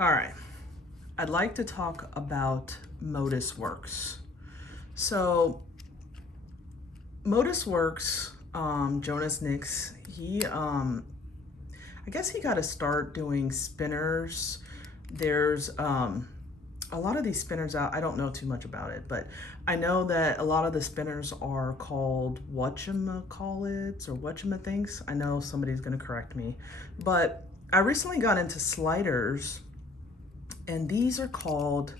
All right, I'd like to talk about Modusworks. So Modusworks, Jonas Nix, I guess he got to start doing spinners. There's a lot of these spinners out, I don't know too much about it, but I know that a lot of the spinners are called whatchamacallits or whatchamathings. I know somebody's gonna correct me, but I recently got into sliders, and these are called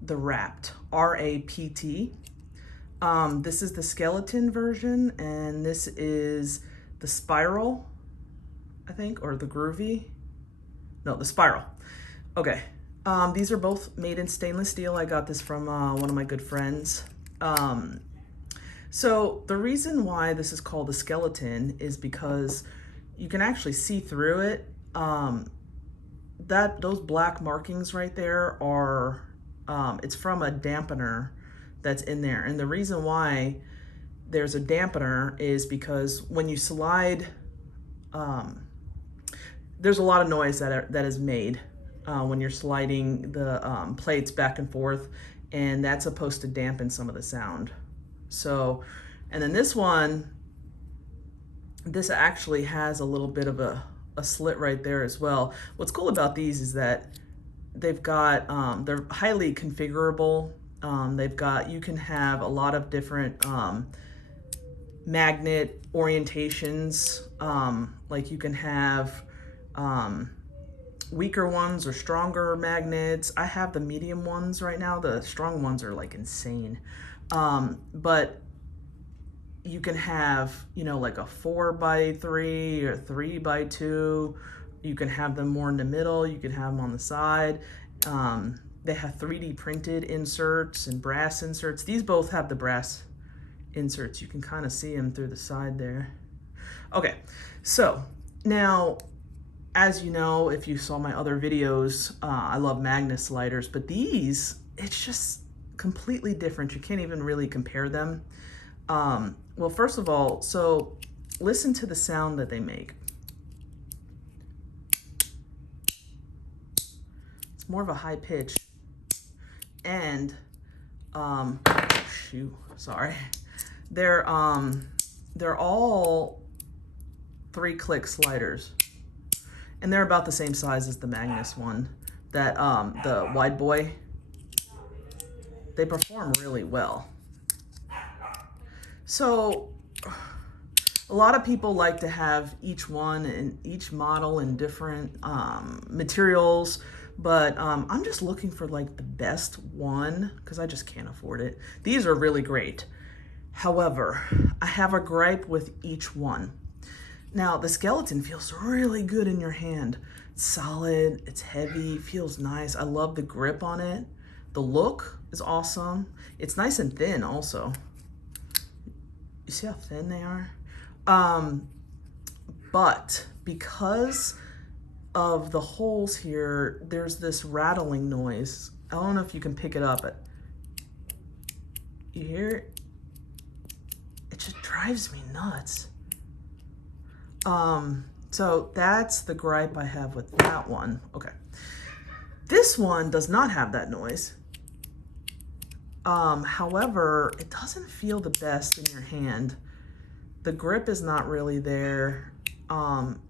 the Rapt, R-A-P-T. This is the skeleton version, and this is the spiral, I think, or the groovy. No, the spiral. Okay. These are both made in stainless steel. I got this from one of my good friends. So the reason why this is called the skeleton is because you can actually see through it. Those black markings right there are, it's from a dampener that's in there. And the reason why there's a dampener is because when you slide, there's a lot of noise that is made when you're sliding the plates back and forth, and that's supposed to dampen some of the sound. So, and then this actually has a little bit of a slit right there as well. What's cool about these is that they've got, they're highly configurable. You can have a lot of different magnet orientations. Like you can have weaker ones or stronger magnets. I have the medium ones right now. The strong ones are like insane. But you can have, like a 4x3 or 3x2. You can have them more in the middle. You can have them on the side. They have 3D printed inserts and brass inserts. These both have the brass inserts. You can kind of see them through the side there. Okay, so now, as you know, if you saw my other videos, I love magnet sliders, but these, it's just completely different. You can't even really compare them. Well, first of all, so listen to the sound that they make. It's more of a high pitch, and sorry, they're all 3-click sliders, and they're about the same size as the Magnus one, that the Wide Boy. They perform really well. So a lot of people like to have each one and each model in different materials, but I'm just looking for like the best one because I just can't afford it. These are really great. However, I have a gripe with each one. Now, the skeleton feels really good in your hand. It's solid, it's heavy, feels nice. I love the grip on it. The look is awesome. It's nice and thin also. You see how thin they are? But because of the holes here, there's this rattling noise. I don't know if you can pick it up, but you hear it? It just drives me nuts. So that's the gripe I have with that one. Okay. This one does not have that noise. However, it doesn't feel the best in your hand. The grip is not really there. And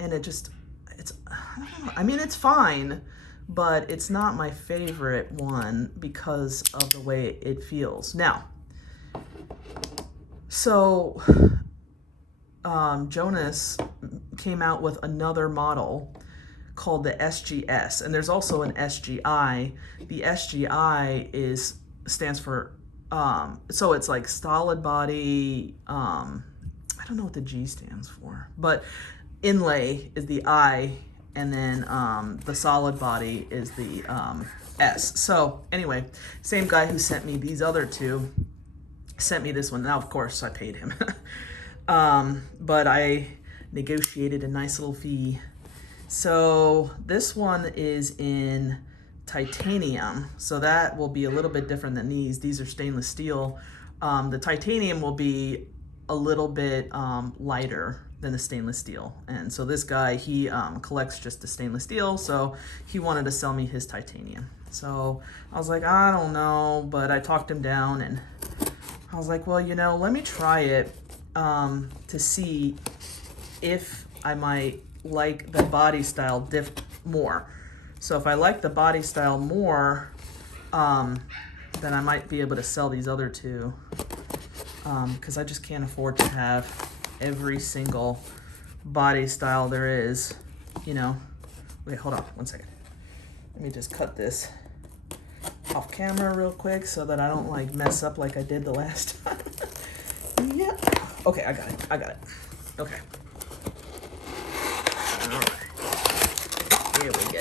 I don't know. I mean, it's fine, but it's not my favorite one because of the way it feels. Now, so Jonas came out with another model called the SGS, and there's also an SGI. The SGI stands for, so it's like solid body, I don't know what the G stands for, but inlay is the I, and then the solid body is the S. So anyway, same guy who sent me these other two sent me this one. Now, of course, I paid him. But I negotiated a nice little fee. So this one is in titanium, so that will be a little bit different than these. These are stainless steel. The titanium will be a little bit lighter. than the stainless steel. And so this guy, he collects just the stainless steel, so he wanted to sell me his titanium. So I was like, I don't know, but I talked him down, and I was like, well, you know, let me try it to see if I might like the body style more. So if I like the body style more, then I might be able to sell these other two, because I just can't afford to have every single body style there is, you know. Wait, hold on one second. Let me just cut this off camera real quick so that I don't like mess up like I did the last time. Yeah. Okay, I got it. Okay. All right. Here we go.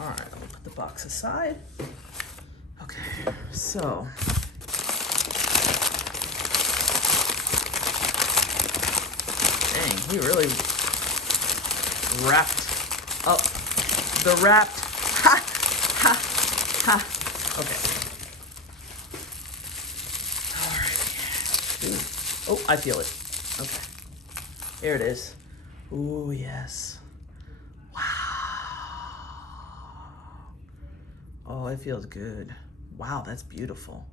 All right, I'll put the box aside. Okay, so dang, he really wrapped up the Rapt. Ha ha ha. Okay. All right. Ooh. Oh, I feel it. Okay. Here it is. Ooh, yes. Oh, it feels good. Wow, that's beautiful.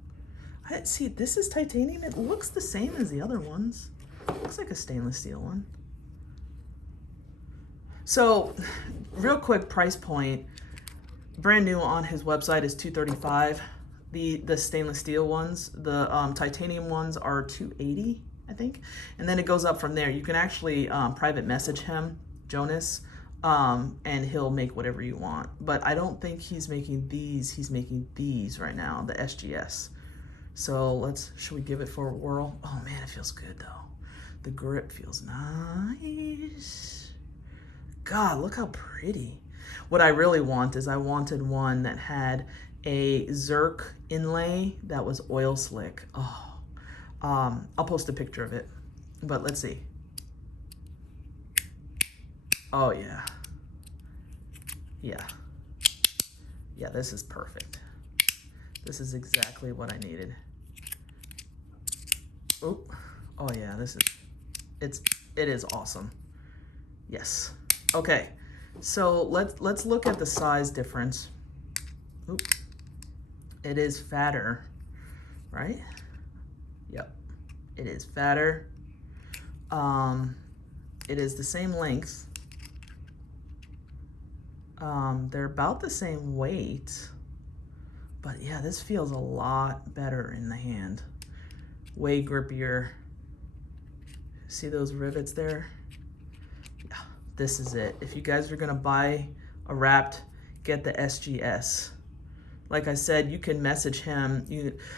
I see, this is titanium. It looks the same as the other ones. Looks like a stainless steel one. So, real quick price point. Brand new on his website is $235. The stainless steel ones, the titanium ones are $280, I think. And then it goes up from there. You can actually private message him, Jonas, and he'll make whatever you want. But I don't think he's making these. He's making these right now, the SGS. So should we give it for a whirl? Oh man, it feels good though. The grip feels nice. God, look how pretty. What I really want is I wanted one that had a Zerk inlay that was oil slick. Oh, I'll post a picture of it, but let's see. Oh yeah. Yeah, this is perfect. This is exactly what I needed. Oh yeah, it is awesome. Yes. Okay. So let's look at the size difference. Oop. It is fatter, right? Yep. It is fatter. It is the same length. They're about the same weight, but yeah, this feels a lot better in the hand. Way grippier. See those rivets there? Yeah, this is it. If you guys are gonna buy a Rapt, get the SGS. Like I said, you can message him.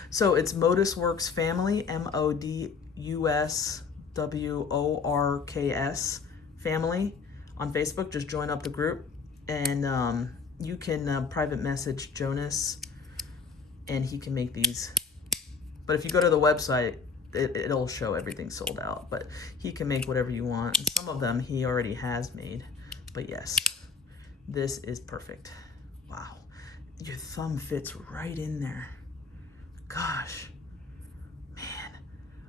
So it's Modusworks Family, MODUSWORKS Family on Facebook. Just join up the group. And you can private message Jonas, and he can make these. But if you go to the website, it'll show everything sold out. But he can make whatever you want. And some of them he already has made. But yes, this is perfect. Wow, your thumb fits right in there. Gosh, man.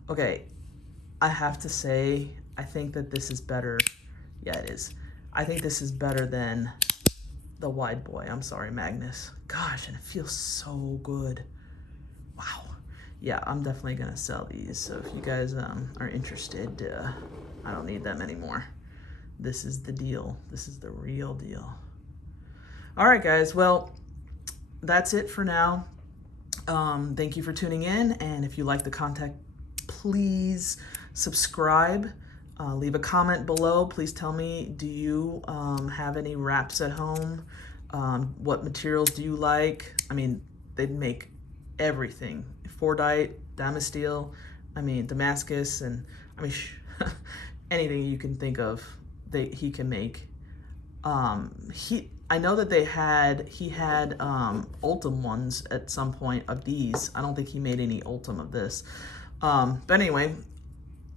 Okay, I have to say, I think that this is better. Yeah, it is. I think this is better than the Wide Boy. I'm sorry, Magnus. Gosh, and it feels so good. Wow. Yeah, I'm definitely gonna sell these. So if you guys are interested, I don't need them anymore. This is the deal. This is the real deal. All right, guys. Well, that's it for now. Thank you for tuning in. And if you like the content, please subscribe. Leave a comment below. Please tell me, do you have any Rapts at home? What materials do you like? I mean, they'd make everything. Fordite, Damasteel, I mean, Damascus, and I mean, anything you can think of, he can make. I know that he had Ultim ones at some point of these. I don't think he made any Ultim of this. But anyway,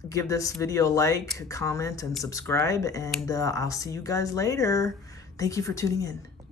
give this video a like, comment, and subscribe, and I'll see you guys later. Thank you for tuning in.